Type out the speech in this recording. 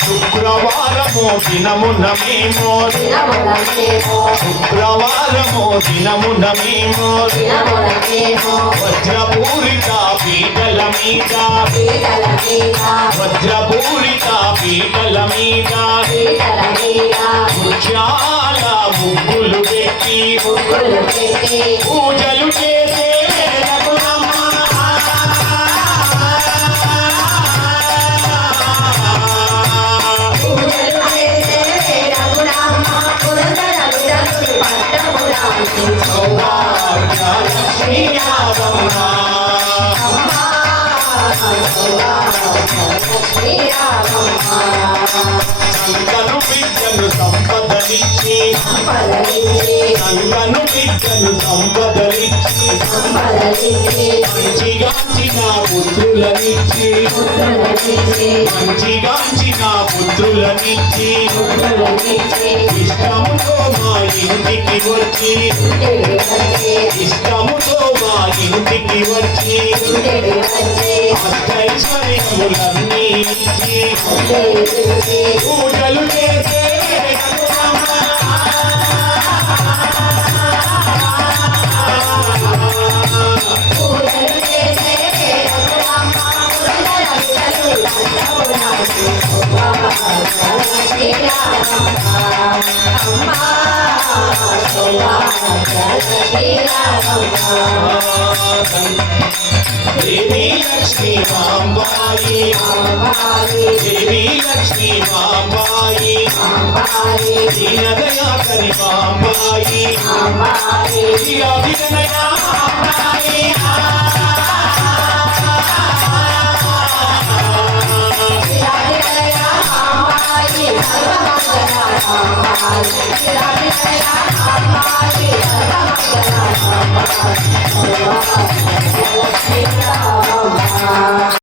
శుక్రవారము దినమున మేము. శుక్రవారము దినమున మేము. వజ్రపూరిత పీటల మీద. వజ్రపూరిత పీటల మీద. ముత్యాల ముగ్గులు పెట్టి. పూజలు చేసే సౌభాగ్యాల శ్రీరామమ్మ. అమ్మా శోభా సంకను బిడ్డను సంపదలిచ్చి సంపదలించి మంచిగాంచిన పుత్రులనిచ్చి పుత్రులనిచ్చి మంచిగాంచిన పుత్రులనిచ్చి ఇష్టముతో మా ఇంటికి వచ్చి ఇష్టముతో మా ఇంటికి వచ్చి అష్టైశ్వర్యములన్నీ పూజలు చేసే దేవి లక్ష్మీ మాంబాయి. అమ్మాయి దేవి లక్ష్మీ మాంబాయి. దీనదయా కరి మాంబాయి. అమ్మాయి అభినయా Hare Hare